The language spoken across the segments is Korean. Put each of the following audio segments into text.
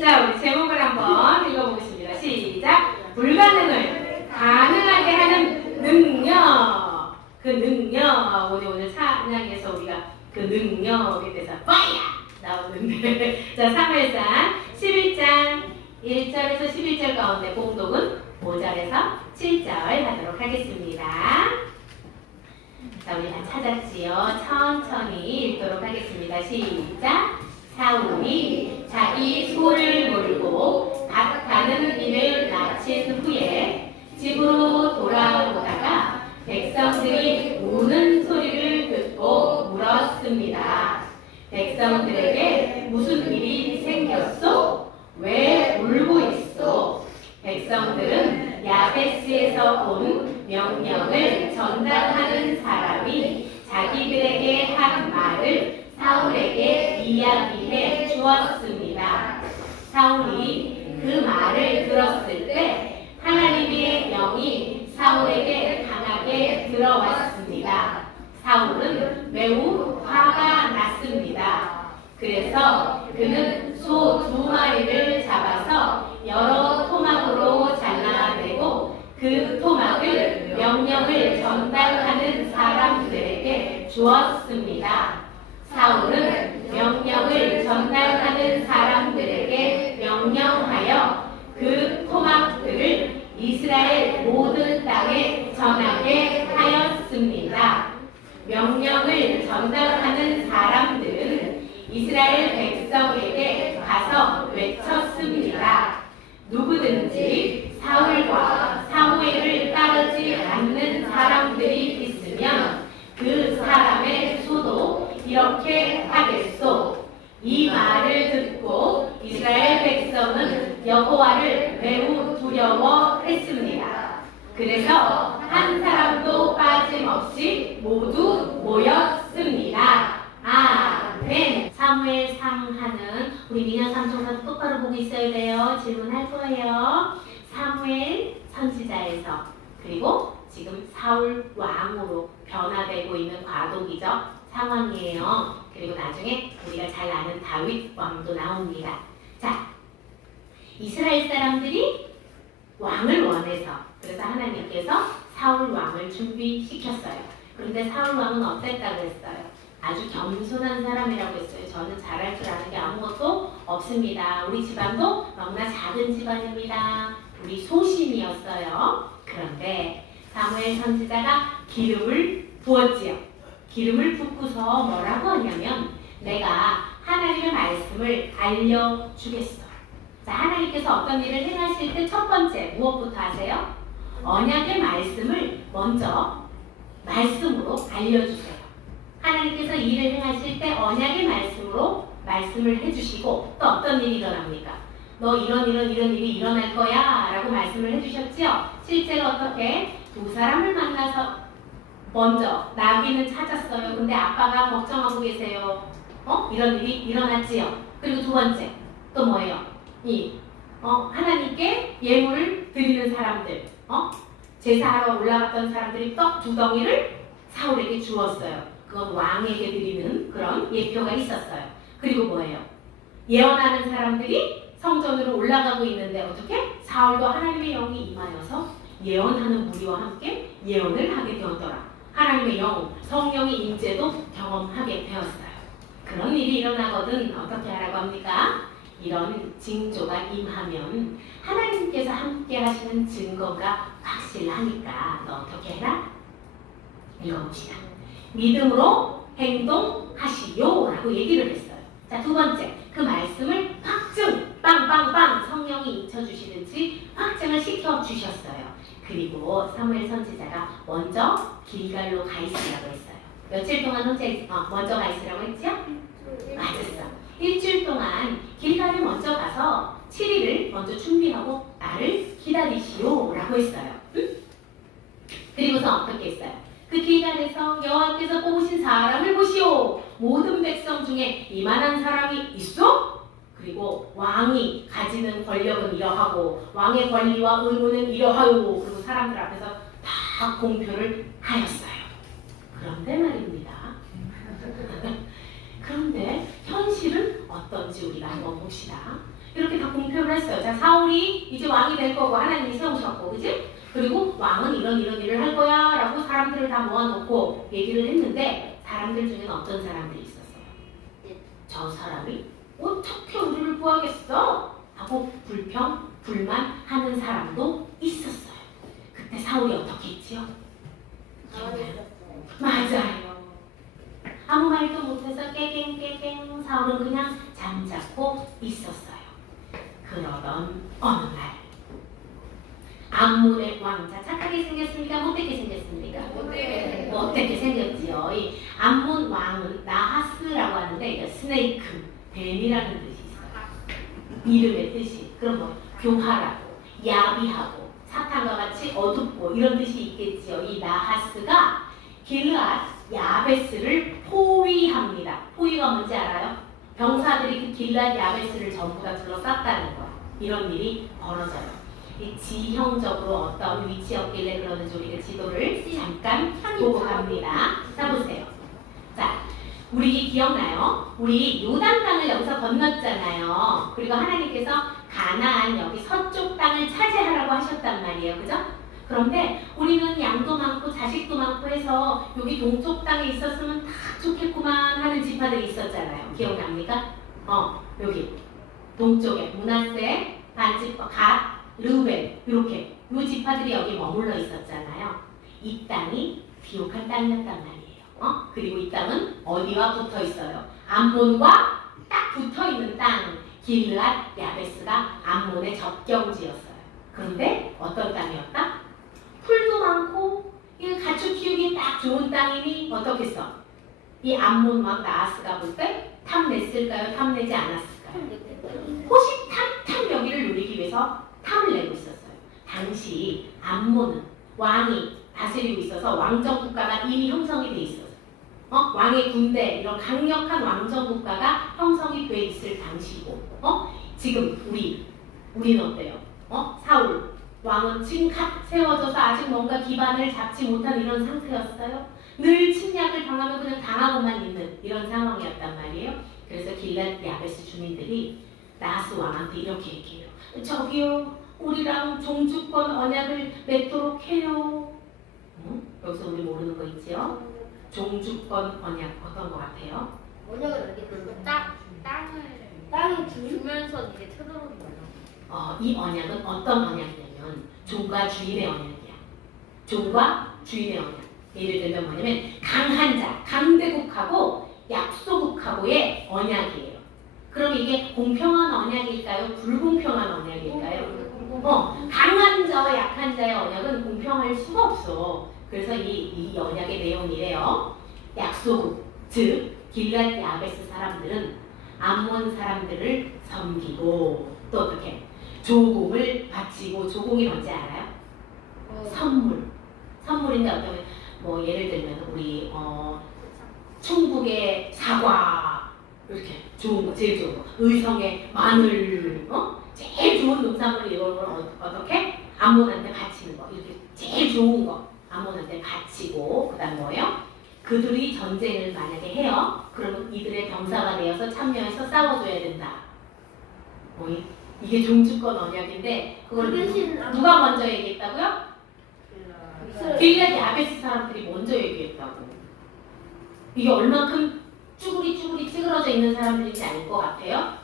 자, 우리 제목을 한번 읽어보겠습니다. 시작! 불가능을 가능하게 하는 능력. 그 능력. 오늘 찬양에서 우리가 그 능력에 대해서 파이어! 나오는데. 자, 사무엘상 11장 1절에서 11절 가운데 공독은 5절에서 7절 하도록 하겠습니다. 자, 우리 다 찾았지요? 천천히 읽도록 하겠습니다. 시작! 사울이 자기 소를 몰고 가는 길을 마친 후에 집으로 돌아오다가 백성들이 우는 소리를 듣고 물었습니다. 백성들에게 무슨 일이 생겼소? 왜 울고 있소? 백성들은 야베스에서 온 명령을 전달하는 사람이 자기들에게 한 말을 사울에게 이야기해 주었습니다. 사울이 그 말을 들었을 때 하나님의 영이 사울에게 강하게 들어왔습니다. 사울은 매우 화가 났습니다. 그래서 그는 소 2마리를 잡아서 여러 토막으로 잘라내고 그 토막을 명령을 전달하는 사람들에게 주었습니다. 사울은 명령을 전달하는 사람들에게 명령하여 그 토막들을 이스라엘 모든 땅에 전하게 하였습니다. 명령을 전달하는 사람들은 이스라엘 백성에게 가서 외쳤습니다. 누구든지 사울과 사무엘을 따르지 않는 사람들이 있으면 그 사람의 소도 이렇게 하겠소. 이 말을 듣고 이스라엘 백성은 여호와를 매우 두려워했습니다. 그래서 한 사람도 빠짐없이 모두 모였습니다. 아멘. 사무엘상 하는 우리 미녀 삼총사도 똑바로 보고 있어야 돼요. 질문할 거예요. 사무엘 선지자에서 그리고 지금 사울 왕으로 변화되고 있는 과도기적 상황이에요. 그리고 나중에 우리가 잘 아는 다윗 왕도 나옵니다. 자, 이스라엘 사람들이 왕을 원해서 그래서 하나님께서 사울 왕을 준비시켰어요. 그런데 사울 왕은 어땠다고 했어요? 아주 겸손한 사람이라고 했어요. 저는 잘할 줄 아는 게 아무것도 없습니다. 우리 집안도 너무나 작은 집안입니다. 우리 소신이었어요. 그런데 사무엘 선지자가 기름을 부었지요. 기름을 붓고서 뭐라고 하냐면 내가 하나님의 말씀을 알려주겠어. 자, 하나님께서 어떤 일을 행하실 때 첫 번째 무엇부터 하세요? 언약의 말씀을 먼저 말씀으로 알려주세요. 하나님께서 일을 행하실 때 언약의 말씀으로 말씀을 해주시고 또 어떤 일이 일어납니까? 너 이런 일이 일어날 거야 라고 말씀을 해주셨죠? 실제로 어떻게 두 사람을 만나서 먼저 나귀는 찾았어요. 근데 아빠가 걱정하고 계세요. 이런 일이 일어났지요. 그리고 두 번째 또 뭐예요? 하나님께 예물을 드리는 사람들, 제사하러 올라갔던 사람들이 떡 2덩이를 사울에게 주었어요. 그건 왕에게 드리는 그런 예표가 있었어요. 그리고 뭐예요? 예언하는 사람들이 성전으로 올라가고 있는데 어떻게? 사울도 하나님의 영이 임하여서 예언하는 무리와 함께 예언을 하게 되었더라. 하나님의 영, 성령의 임재도 경험하게 되었어요. 그런 일이 일어나거든 어떻게 하라고 합니까? 이런 징조가 임하면 하나님께서 함께 하시는 증거가 확실하니까 너 어떻게 해라? 읽어봅시다. 믿음으로 행동하시오 라고 얘기를 했어요. 자, 두 번째, 그 말씀을 확증, 빵빵빵 성령이 인쳐주시든지 확증을 시켜주셨어요. 그리고 사무엘 선지자가 먼저 길갈로 가 있으라고 했어요. 며칠 동안 먼저 가 있으라고 했죠? 맞았어. 일주일 동안 길갈에 먼저 가서 7일을 먼저 준비하고 나를 기다리시오 라고 했어요. 응? 그리고서 어떻게 했어요? 그 길갈에서 여호와께서 뽑으신 사람을 보시오. 모든 백성 중에 이만한 사람이 있어? 그리고 왕이 가지는 권력은 이러하고 왕의 권리와 의무는 이러하고 그리고 사람들 앞에서 다 공표를 하였어요. 그런데 말입니다. 어떤지 우리가 한번 봅시다. 이렇게 다 공표를 했어요. 자, 사울이 이제 왕이 될 거고 하나님이 세우셨고, 그지? 그리고 왕은 이런 일을 할 거야 라고 사람들을 다 모아놓고 얘기를 했는데 사람들 중에는 어떤 사람들이 있었어요? 저 사람이 어떻게 우리를 구하겠어? 하고 불만하는 사람도 있었어요. 그때 사울이 어떻게 했지요? 맞아요. 아무 말도 못해서 깨갱 사울은 그냥 잠자코 있었어요. 그러던 어느 날 암몬의 왕자, 착하게 생겼습니까? 못되게 생겼습니까? 못되게 생겼지요. 이 암몬 왕은 나하스라고 하는데 이게 스네이크, 뱀이라는 뜻이 있어요. 이름의 뜻이. 그럼 뭐 교활하고 야비하고 사탄과 같이 어둡고 이런 뜻이 있겠지요. 이 나하스가 길르앗 야베스를 포위합니다. 포위가 뭔지 알아요? 병사들이 그 길르앗 야베스를 전부 다 둘러쌌다는 거. 이런 일이 벌어져요. 지형적으로 어떤 위치였길래 그러는지 우리가 지도를 잠깐 보고 갑니다. 자, 보세요. 자, 우리 기억나요? 우리 요단 강을 여기서 건넜잖아요. 그리고 하나님께서 가나안 여기 서쪽 땅을 차지하라고 하셨단 말이에요. 그죠? 그런데 우리는 양도 많고 자식도 많고 해서 여기 동쪽 땅에 있었으면 다 좋겠구만 하는 지파들이 있었잖아요. 기억납니까? 여기 동쪽에 문하세, 반지파, 갓, 르우벤 이렇게 이 지파들이 여기 머물러 있었잖아요. 이 땅이 비옥한 땅이었단 말이에요. 그리고 이 땅은 어디와 붙어 있어요? 암몬과 딱 붙어 있는 땅, 길르앗 야베스가 암몬의 접경지였어요. 그런데 어떤 땅이었다? 풀도 많고 이 가축 키우기 딱 좋은 땅이니 어떻겠어? 이 암몬 왕 나하스가 볼 때 탐냈을까요? 탐내지 않았을까요? 호시탐탐 여기를 누리기 위해서 탐을 내고 있었어요. 당시 암몬은 왕이 다스리고 있어서 왕정 국가가 이미 형성이 돼 있었어요. 왕의 군대 이런 강력한 왕정 국가가 형성이 돼 있을 당시고, 지금 우리는 어때요? 사울 왕은 지금 갓 세워져서 아직 뭔가 기반을 잡지 못한 이런 상태였어요. 늘 침략을 당하면 그냥 당하고만 있는 이런 상황이었단 말이에요. 그래서 길앗 야베스 주민들이 나하스 왕한테 이렇게 얘기해요. 저기요, 우리랑 종주권 언약을 맺도록 해요. 여기서 우리 모르는 거 있지요? 종주권 언약 어떤 거 같아요? 언약을 맺겠다는 땅을 주면서 이게 쳐들어오는 거예요. 이 언약은 어떤 언약이냐면 종과 주인의 언약이야. 종과 주인의 언약. 예를 들면 뭐냐면 강한 자, 강대국하고 약소국하고의 언약이에요. 그럼 이게 공평한 언약일까요? 불공평한 언약일까요? 강한 자와 약한 자의 언약은 공평할 수가 없어. 그래서 이 언약의 내용이래요. 약소국, 즉 길앗 야베스 사람들은 암몬 사람들을 섬기고 또 어떻게? 조공을 바치고. 조공이 뭔지 알아요? 선물인데 어떤 뭐 예를 들면 우리 충북의 사과 이렇게 좋은 거, 제일 좋은 거, 의성의 마늘, 제일 좋은 농산물 이런 걸 어떻게 암몬한테 바치는 거, 이렇게 제일 좋은 거 암몬한테 바치고, 그다음 뭐예요? 그들이 전쟁을 만약에 해요. 그러면 이들의 병사가 되어서 참여해서 싸워줘야 된다. 이게 종주권 언약인데 그걸 누가 먼저 얘기했다고요? 길앗 야베스 사람들이 먼저 얘기했다고. 이게 얼만큼 쭈구리 찌그러져 있는 사람들인지 알 것 같아요?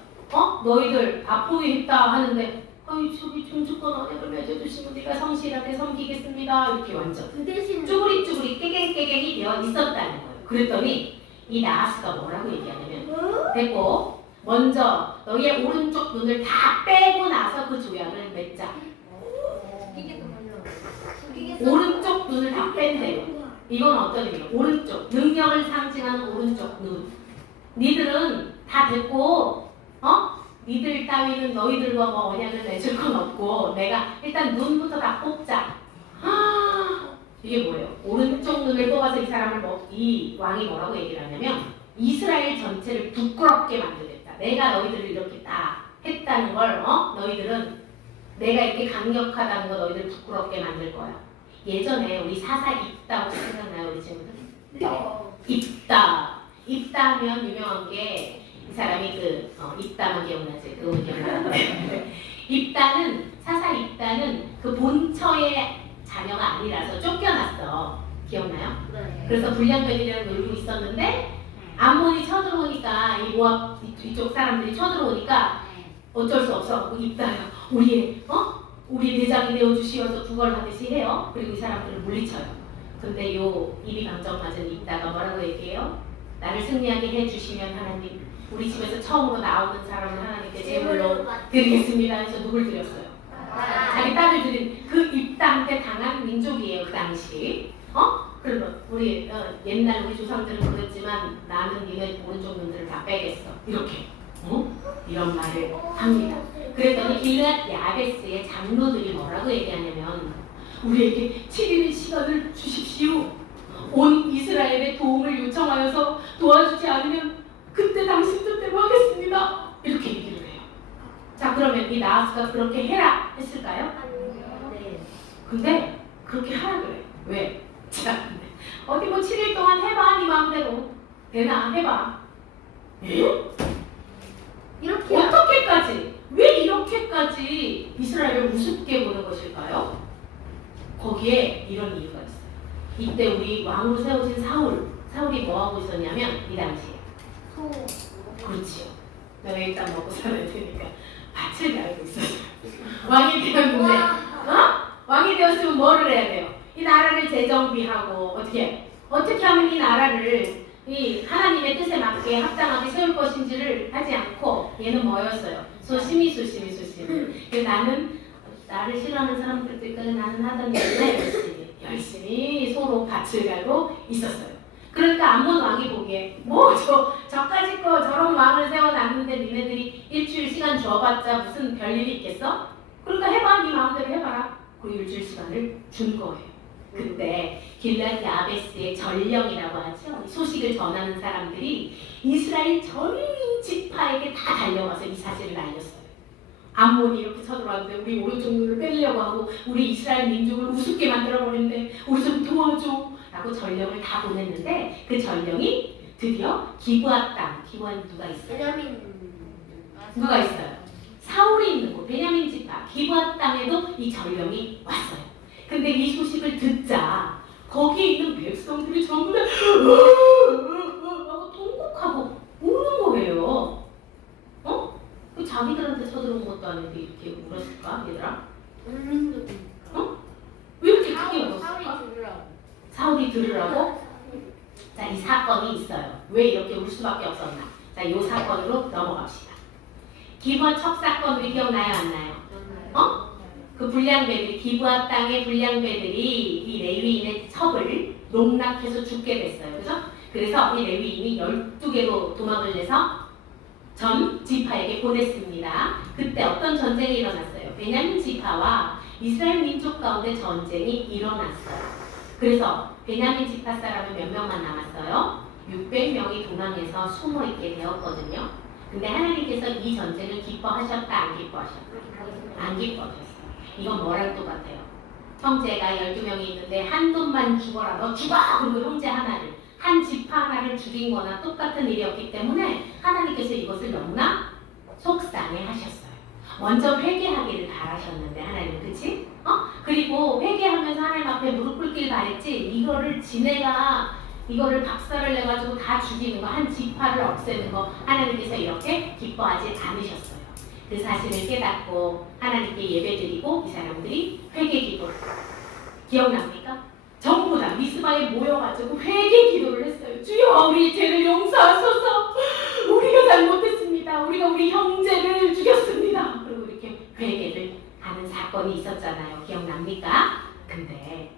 너희들 다 포위했다 하는데 저기 종주권 언약을 맺어주시고 네가 성실하게 섬기겠습니다. 이렇게 완전 그 대신 쭈구리 깨갱이 되어 있었다는 거예요. 그랬더니 이 나하스가 뭐라고 얘기하냐면 됐고 먼저 너희의 오른쪽 눈을 다 빼고 나서 그 조약을 맺자. 오른쪽 눈을 다 뺀대요. 이건 어떤 의미예요? 오른쪽, 능력을 상징하는 오른쪽 눈. 니들은 다 됐고, 니들 따위는 너희들과 뭐 언약을 맺을 건 없고 내가 일단 눈부터 다 뽑자. 이게 뭐예요? 오른쪽 눈을 뽑아서 이 사람을 이 왕이 뭐라고 얘기를 하냐면 이스라엘 전체를 부끄럽게 만들겠다. 내가 너희들을 이렇게 다 했다는 걸 너희들은 내가 이렇게 강력하다는 거 너희들 부끄럽게 만들 거야. 예전에 우리 사사 입다 혹시 생각나요? 우리 친구들? 입다 하면 유명한 게 사람이 입다만 기억나지? 그거 기억나는데 사사 입다는 그 본처의 자녀가 아니라서 쫓겨났어. 기억나요? 네. 그래서 불량배들이랑 놀고 있었는데 암몬이 쳐들어오니까 이 모압 이쪽 사람들이 쳐들어오니까 어쩔 수 없어. 입다가 우리 대장이 내어주시어서 구걸하듯이 해요. 그리고 이 사람들을 물리쳐요. 근데 요 입이 방정 맞은 입다가 뭐라고 얘기해요? 나를 승리하게 해주시면 하나님, 우리 집에서 처음으로 나오는 사람을 하나님께 제물로 드리겠습니다 해서 누굴 드렸어요? 자기 딸을 드린 그 입다한테 당한 민족이에요. 그 당시. 그래서 우리 옛날 우리 조상들은 그랬지만 나는 니네 오른쪽 눈들을 다 빼겠어. 이렇게. 이런 말을 합니다. 그랬더니 길앗 야베스의 장로들이 뭐라고 얘기하냐면 우리에게 7일의 시간을 주십시오. 온 이스라엘의 도움을 요청하여서 도와주지 않으면 그때 당신 뜻대로 하겠습니다. 이렇게 얘기를 해요. 자, 그러면 이 나하스가 그렇게 해라 했을까요? 네. 근데 그렇게 하라 그래. 왜? 자, 어디 뭐 7일 동안 해봐. 네 마음대로. 되나? 해봐. 에? 이렇게 어떻게까지? 왜 이렇게까지 이스라엘을 우습게 보는 것일까요? 거기에 이런 이유가 있어요. 이때 우리 왕으로 세워진 사울이 뭐하고 있었냐면 이 당시에 그렇지요. 내가 일단 먹고 살아야 되니까 밭을 갈고 있었어요. 왕이 되었는데 왕이 되었으면 뭐를 해야 돼요? 이 나라를 재정비하고 어떻게 하면 이 나라를 이 하나님의 뜻에 맞게 합당하게 세울 것인지를 하지 않고 얘는 뭐였어요? 소심히. 그래서 나는 나를 싫어하는 사람들 때까지 나는 하던 일을 열심히 서로 밭을 갈고 있었어요. 그러니까 암몬 왕이 보기에 저까지 거 저런 왕을 세워놨는데 니네들이 일주일 시간 줘봤자 무슨 별일이 있겠어? 그러니까 해봐. 네 마음대로 해봐라. 그 일주일 시간을 준 거예요. 그때 길앗 야베스의 전령이라고 하죠. 소식을 전하는 사람들이 이스라엘 전 지파에게 다 달려와서 이 사실을 알렸어요. 암몬이 이렇게 쳐들어왔는데 우리 오른쪽 눈을 빼려고 하고 우리 이스라엘 민족을 우습게 만들어버리는데 우리 좀 도와줘 라고 전령을 다 보냈는데 그 전령이 드디어 기브앗 땅, 기브앗 누가 있어요? 누가 있어요? 사울이 있는 곳, 베냐민 지파 기브앗 땅에도 이 전령이 왔어요. 근데 이 소식을 듣자 거기에 있는 백성들이 전부 다 하고 통곡하고 우는 거예요. 자기들한테 쳐들어온 것도 아닌데 이렇게 울었을까 얘들아? 왜 이렇게 크게 울었을까? 사울이 들으라고? 자, 이 사건이 있어요. 왜 이렇게 울 수밖에 없었나? 자, 이 사건으로 넘어갑시다. 기브앗 척사건 우리 기억나요 안 나요? 그 불량배들이 기브앗 땅의 불량배들이 이 레위인의 첩을 농락해서 죽게 됐어요. 그죠? 그래서 이 레위인이 12개로 도망을 내서 전 지파에게 보냈습니다. 그때 어떤 전쟁이 일어났어요? 베냐민 지파와 이스라엘 민족 가운데 전쟁이 일어났어요. 그래서 베냐민 지파 사람은 몇 명만 남았어요? 600명이 도망해서 숨어있게 되었거든요. 근데 하나님께서 이 전쟁을 기뻐하셨다, 안 기뻐하셨다? 안 기뻐하셨어요. 이건 뭐랑 똑같아요? 형제가 12명이 있는데 한 놈만 죽어라, 너 죽어! 그리고 형제 하나를, 한 지파 하나를 죽인 거나 똑같은 일이었기 때문에 하나님께서 이것을 너무나 속상해 하셨어요. 먼저 회개하기를 바라셨는데 하나님은, 그치? 그리고 회개하면서 하나님 앞에 무릎 꿇길 바랬지, 이거를 박살을 내가지고 다 죽이는 거, 한 지파를 없애는 거 하나님께서 이렇게 기뻐하지 않으셨어요. 그 사실을 깨닫고 하나님께 예배드리고 이 사람들이 회개 기도, 기억납니까? 전부 다 미스바에 모여가지고 회개 기도를 했어요. 주여, 우리 죄를 용서하소서. 우리가 잘못했습니다. 우리가 우리 형제를 죽였습니다. 그리고 이렇게 회개를 하는 사건이 있었잖아요. 기억납니까? 근데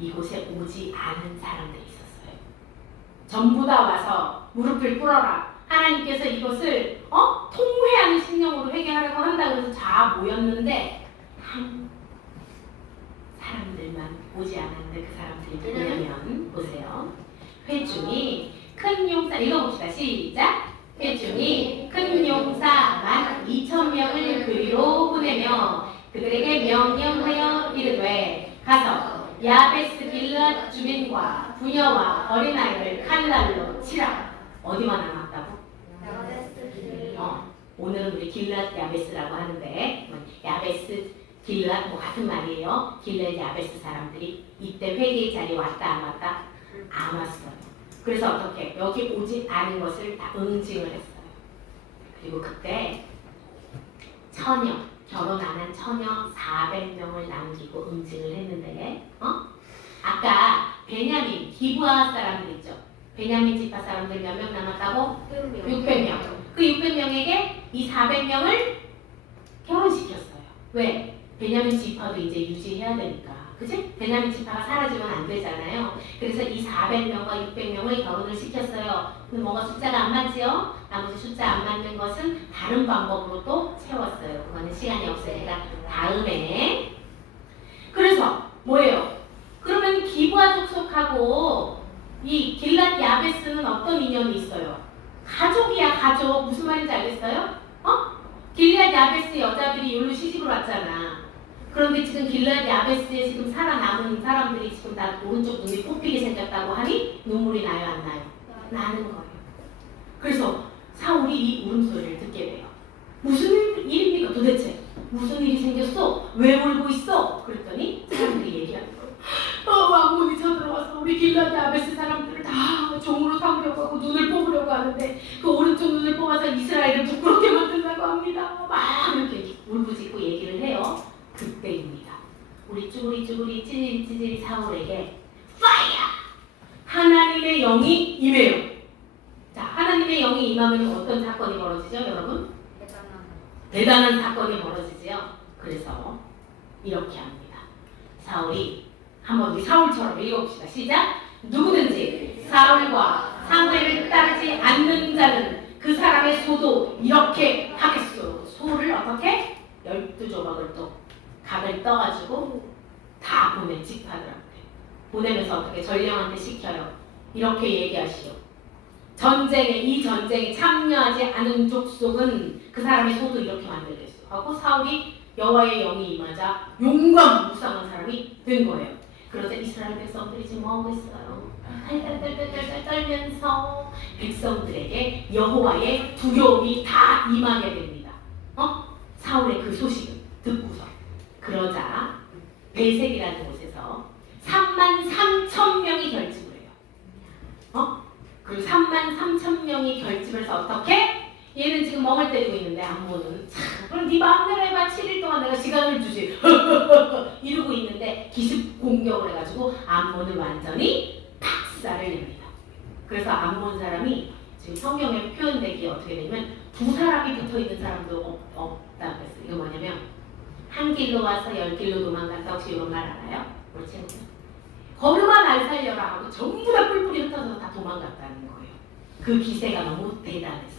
이곳에 오지 않은 사람들이 있었어요. 전부 다 와서 무릎을 꿇어라. 하나님께서 이것을 통회하는 심령으로 회개하라고 한다 그래서 다 모였는데 한 사람들만 오지 않았는데 그 사람들이 누구냐면 보세요. 회중이 큰 용사, 읽어봅시다. 시작. 회중이 큰 용사 12,000명을 그리로 보내며 그들에게 명령하여 이르되 가서 야베스 길앗 주민과 부녀와 어린아이를 칼날로 치라. 어디만 남았다고? 우리 길랏 야베스라고 하는데 야베스 길랏 뭐 같은 말이에요. 길랏 야베스 사람들이 이때 회개의 자리에 왔다 안 왔다? 안 왔어요. 그래서 어떻게 여기 오지 않은 것을 다 응징을 했어요. 그리고 그때 처녀 결혼 안 한 처녀 400명을 남기고 응징을 했는데 아까 베냐민 기브아 사람들 있죠. 베냐민 지파 사람들 몇 명 남았다고? 600명. 그 600명에게 이 400명을 결혼시켰어요. 왜? 베냐민 지파도 이제 유지해야 되니까. 그치? 베냐민 지파가 사라지면 안 되잖아요. 그래서 이 400명과 600명을 결혼을 시켰어요. 근데 뭔가 숫자가 안 맞지요? 나머지 숫자 안 맞는 것은 다른 방법으로 또 채웠어요. 그거는 시간이 없으니까 다음에. 그래서 뭐예요? 그러면 기브아 족속하고 이 길랏 야베스는 어떤 인연이 있어요? 가족이야, 가족. 무슨 말인지 알겠어요? 길랏 야베스 여자들이 여기로 시집을 왔잖아. 그런데 지금 길랏 야베스에 지금 살아남은 사람들이 지금 다 오른쪽 눈이 뽑히게 생겼다고 하니 눈물이 나요, 안 나요? 나는 거예요. 그래서 사울이 이 울음소리를 듣게 돼요. 무슨 일입니까 도대체? 무슨 일이 생겼어? 왜 울고 있어? 그랬더니 사람들이 얘기하는 거예요. 왕문이 쳐들어와서 우리 길랏 야베스 사람들을 다 종으로 삼으려고 하고 눈을 뽑으려고 하는데 그 오른쪽 눈을 뽑아서 이스라엘을 부끄럽게 만든다고 합니다. 막 이렇게 울부짖고 얘기를 해요. 그때입니다. 우리 쭈구리 찌질이 사울에게 파이어! 하나님의 영이 임해요. 자, 하나님의 영이 임하면 어떤 사건이 벌어지죠, 여러분? 대단한 사건이 벌어지지요. 그래서 이렇게 합니다. 사울이 한번 우리 사울처럼 읽어봅시다. 시작! 누구든지 사울과 사무엘을 따르지 않는 자는 그 사람의 소도 이렇게 하겠소. 소를 어떻게? 12조각을 또 각을 떠가지고 다 보내 지파들한테 보내면서 어떻게 전령한테 시켜요. 이렇게 얘기하시오. 이 전쟁에 참여하지 않은 족속은 그 사람의 소도 이렇게 만들겠소 하고 사울이 여호와의 영이 임하자 용감무쌍한 사람이 된 거예요. 그러자 이스라엘 백성들이 지금 뭐하고 있어요? 딸딸딸딸딸 떨면서 백성들에게 여호와의 두려움이 다 임하게 됩니다. 사울의 그 소식을 듣고서 그러자 베색이라는 곳에서 33,000명이 결집을 해요. 그리고 33,000명이 결집을 해서 어떻게? 얘는 지금 멍을 때리고 있는데 암몬은 그럼 네 마음대로 해봐. 7일 동안 내가 시간을 주지 이러고 있는데 기습 공격을 해가지고 암몬을 완전히 박살을 냅니다. 그래서 암몬 사람이 지금 성경에 표현되기에 어떻게 되냐면 두 사람이 붙어있는 사람도 없다고 했어요. 이거 뭐냐면 한 길로 와서 10길로 도망간다. 혹시 이런 말 알아요? 우리 친구들 걸음아 날 살려라 하고 전부 다 뿔뿔이 흩어져서 다 도망갔다는 거예요. 그 기세가 너무 대단해서.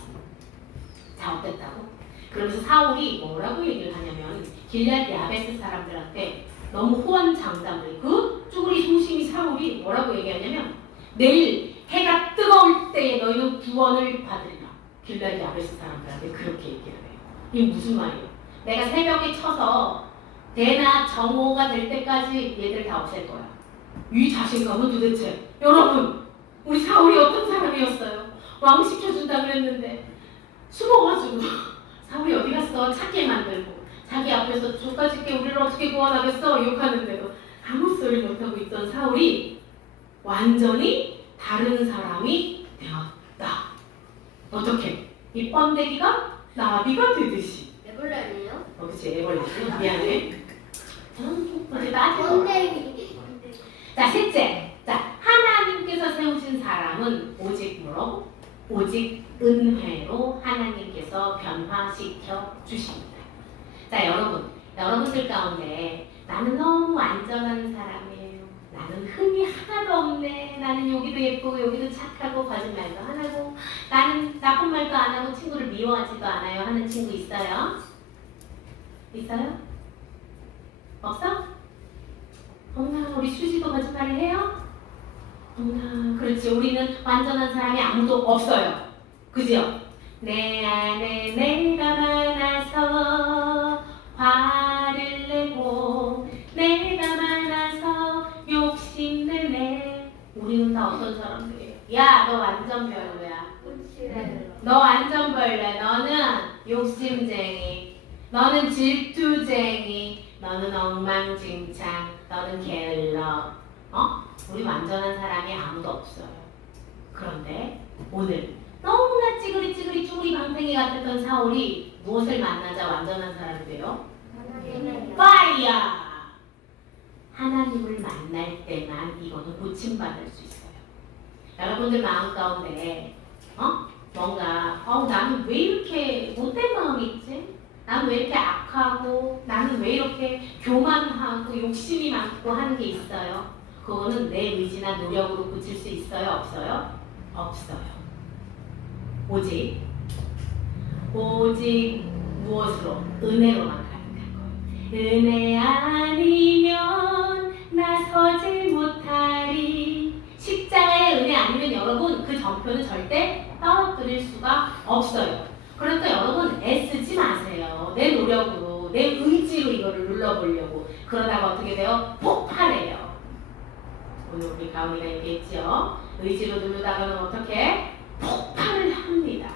자, 어땠다고? 그러면서 사울이 뭐라고 얘기를 하냐면 길랏 야베스 사람들한테 너무 호언장담을 그 쭈구리 소심이 사울이 뭐라고 얘기하냐면 내일 해가 뜨거울 때에 너희는 구원을 받으리라. 길랏 야베스 사람들한테 그렇게 얘기를 해요. 이게 무슨 말이에요? 내가 새벽에 쳐서 대나 정오가 될 때까지 얘들 다 없앨 거야. 이 자신감은 도대체 여러분 우리 사울이 어떤 사람이었어요? 왕 시켜준다 그랬는데 숨어가지고 사울이 어디 갔어? 찾게 만들고 자기 앞에서 조까짓게 우리를 어떻게 구원하겠어? 욕하는데도 아무 소리 못하고 있던 사울이 완전히 다른 사람이 되었다. 어떻게? 이 번데기가 나비가 되듯이. 애벌레 아니에요? 그치, 애벌레지. 미안해. 우리 나지. 번데기. 자, 셋째. 자, 하나님께서 세우신 사람은 오직 뭐라고? 오직 은혜로 하나님께서 변화시켜 주십니다. 자, 여러분들 가운데 나는 너무 안전한 사람이에요. 나는 흠이 하나도 없네. 나는 여기도 예쁘고 여기도 착하고 거짓말도 안 하고 나는 나쁜 말도 안 하고 친구를 미워하지도 않아요 하는 친구 있어요? 있어요? 없어? 어머나 우리 수지도 거짓말을 해요? 어머나 그렇지 우리는 완전한 사람이 아무도 없어요. 그죠? 내 안에 내가 많아서 화를 내고 내가 많아서 욕심내네. 우리는 다 어떤 사람들이에요? 야, 너 완전 별로야. 너 완전 별로야. 너는 욕심쟁이, 너는 질투쟁이, 너는 엉망진창, 너는 게을러. 우리 완전한 사람이 아무도 없어요. 그런데 오늘 너무나 찌그리 쭈구리 방팽이 같았던 사울이 무엇을 만나자 완전한 사람이 돼요? 파이어! 하나님을 만날 때만 이거는 고침받을 수 있어요. 여러분들 마음 가운데 뭔가 나는 왜 이렇게 못된 마음이 있지? 나는 왜 이렇게 악하고 나는 왜 이렇게 교만하고 욕심이 많고 하는 게 있어요? 그거는 내 의지나 노력으로 고칠 수 있어요? 없어요? 없어요. 오직 무엇으로? 은혜로만 가능한 거예요. 은혜 아니면 나서지 못하리. 십자가의 은혜 아니면 여러분 그 전표는 절대 떨어뜨릴 수가 없어요. 그러니까 여러분 애쓰지 마세요. 내 노력으로 내 의지로 이거를 눌러보려고 그러다가 어떻게 돼요? 폭발해요. 오늘 우리 가은이가 얘기했죠. 의지로 누르다가는 어떻게? 폭발을 합니다.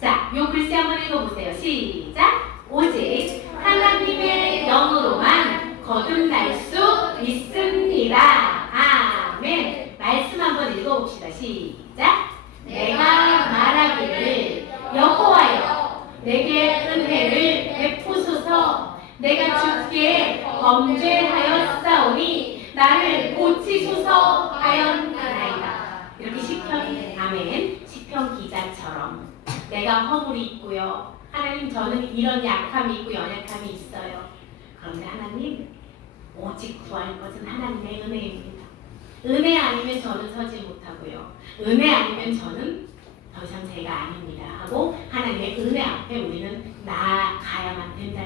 자, 요 글씨 한번 읽어보세요. 시작! 오직 하나님의 영으로만 거듭날 수 있습니다. 아멘. 말씀 한번 읽어봅시다. 시작! 내가 말하기를 여호와여 내게 은혜를 베푸소서. 내가 주께 범죄하였사오니 나를 고치소서 하였나이다. 이렇게 시편, 아멘, 시편 기자처럼 내가 허물이 있고요. 하나님 저는 이런 약함이 있고 연약함이 있어요. 그런데 하나님 오직 구할 것은 하나님의 은혜입니다. 은혜 아니면 저는 서지 못하고요. 은혜 아니면 저는 더 이상 제가 아닙니다 하고 하나님의 은혜 앞에 우리는 나아가야만 된다.